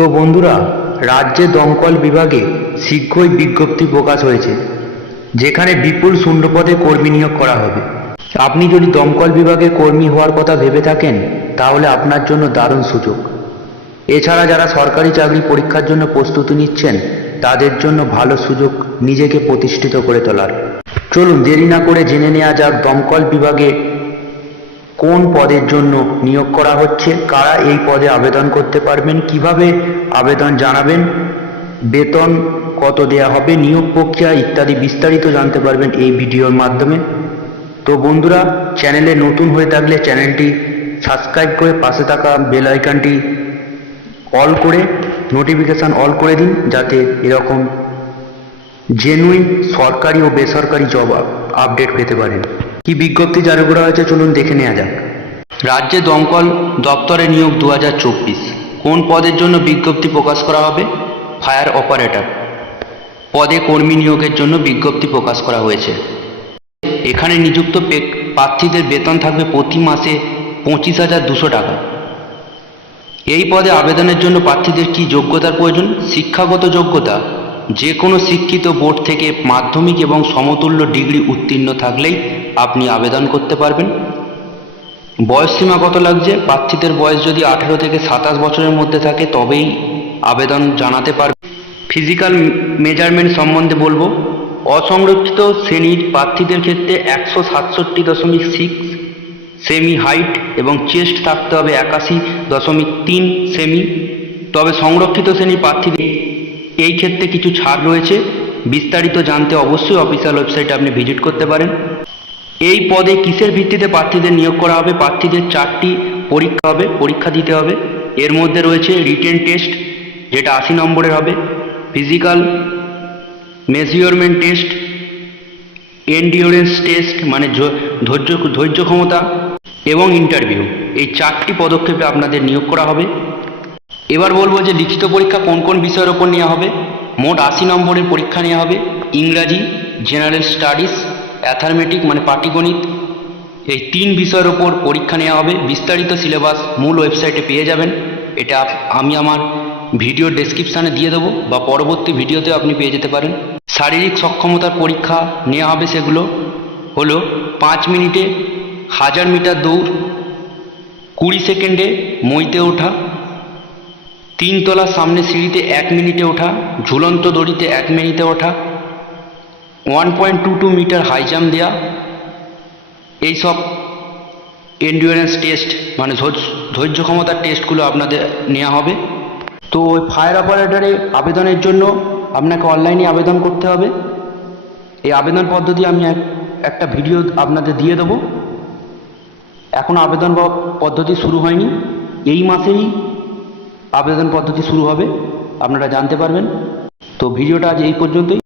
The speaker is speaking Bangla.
তো বন্ধুরা, রাজ্যে দমকল বিভাগে শীঘ্রই বিজ্ঞপ্তি প্রকাশ হয়েছে, যেখানে বিপুল শূন্যপদে কর্মী নিয়োগ করা হবে। আপনি যদি দমকল বিভাগে কর্মী হওয়ার কথা ভেবে থাকেন, তাহলে আপনার জন্য দারুণ সুযোগ। এছাড়া যারা সরকারি চাকরি পরীক্ষার জন্য প্রস্তুতি নিচ্ছেন, তাদের জন্য ভালো সুযোগ নিজেকে প্রতিষ্ঠিত করে তোলার। চলুন দেরি না করে জেনে নেওয়া যাক দমকল বিভাগে কোন পদের জন্য নিয়োগ করা হচ্ছে, কারা এই পদে আবেদন করতে পারবেন, কিভাবে আবেদন জানাবেন, বেতন কত দেয়া হবে, নিয়োগ প্রক্রিয়া ইত্যাদি বিস্তারিত জানতে পারবেন এই ভিডিওর মাধ্যমে। তো বন্ধুরা, চ্যানেলে নতুন হয়ে থাকলে চ্যানেলটি সাবস্ক্রাইব করে পাশে থাকা বেল আইকনটি অল করে নোটিফিকেশান অল করে দিন, যাতে এরকম জেনুইন সরকারি ও বেসরকারি জব আপডেট পেতে পারেন। কি বিজ্ঞপ্তি জারি করা হয়েছে চলুন দেখে নেওয়া যাক। রাজ্যে দমকল দপ্তরে নিয়োগ 2024। কোন পদের জন্য বিজ্ঞপ্তি প্রকাশ করা হবে? ফায়ার অপারেটর পদে কর্মী নিয়োগের জন্য বিজ্ঞপ্তি প্রকাশ করা হয়েছে। এখানে নিযুক্ত প্রার্থীদের বেতন থাকবে প্রতি মাসে 25,200 টাকা। এই পদে আবেদনের জন্য প্রার্থীদের কি যোগ্যতার প্রয়োজন? শিক্ষাগত যোগ্যতা যে কোনো শিক্ষিত বোর্ড থেকে মাধ্যমিক এবং সমতুল্য ডিগ্রি উত্তীর্ণ থাকলেই আপনি আবেদন করতে পারবেন। বয়সসীমা কত লাগছে? প্রার্থীদের বয়স যদি 18 থেকে 27 বছরের মধ্যে থাকে তবেই আবেদন জানাতে পারবে। ফিজিক্যাল মেজারমেন্ট সম্বন্ধে বলবো। অসংরক্ষিত শ্রেণীর প্রার্থীদের ক্ষেত্রে 167.6 সেমি হাইট এবং চেস্ট থাকতে হবে 81.3 সেমি। তবে সংরক্ষিত শ্রেণীর প্রার্থীদের এই ক্ষেত্রে কিছু ছাড় রয়েছে। বিস্তারিত জানতে অবশ্যই অফিসিয়াল ওয়েবসাইটে আপনি ভিজিট করতে পারেন। এই পদে কিসের ভিত্তিতে প্রার্থীদের নিয়োগ করা হবে? প্রার্থীদের 4টি পরীক্ষা দিতে হবে। এর মধ্যে রয়েছে রিটেন টেস্ট, যেটা 80 নম্বরের হবে, physical measurement test, endurance test মানে ধৈর্য ক্ষমতা, এবং ইন্টারভিউ। এই 4টি পদক্ষেপে আপনাদের নিয়োগ করা হবে। এবার বলবো যে লিখিত পরীক্ষা কোন কোন বিষয়ের ওপর নেওয়া হবে। মোট 80 নম্বরের পরীক্ষা নেওয়া হবে। ইংরাজি, জেনারেল স্টাডিজ, অ্যাথমেটিক মানে পাটিগণিত, এই 3 বিষয়ের ওপর পরীক্ষা নেওয়া হবে। বিস্তারিত সিলেবাস মূল ওয়েবসাইটে পেয়ে যাবেন। এটা আমি আমার ভিডিও ডেসক্রিপশানে দিয়ে দেবো, বা পরবর্তী ভিডিওতে আপনি পেয়ে যেতে পারেন। শারীরিক সক্ষমতার পরীক্ষা নেওয়া হবে। সেগুলো হলো 5 মিনিটে 1000 মিটার দৌড়, 20 সেকেন্ডে মইতে ওঠা, 3 তলার সামনে সিঁড়িতে 1 মিনিটে ওঠা, ঝুলন্ত দড়িতে 1 মিনিটে ওঠা, 1.22 মিটার হাই জাম্প দেওয়া। এইসব এন্ডিওরেন্স টেস্ট মানে ধৈর্য ক্ষমতার টেস্টগুলো আপনাদের নেওয়া হবে। তো ওই ফায়ার অপারেটরে আবেদনের জন্য আপনাকে অনলাইনে আবেদন করতে হবে। এই আবেদন পদ্ধতি আমি একটা ভিডিও আপনাদের দিয়ে দেবো। এখন আবেদন পদ্ধতি শুরু হয়নি, এই মাসেই আবেদন পদ্ধতি শুরু হবে, আপনারা জানতে পারবেন। তো ভিডিওটা আজ এই পর্যন্তই।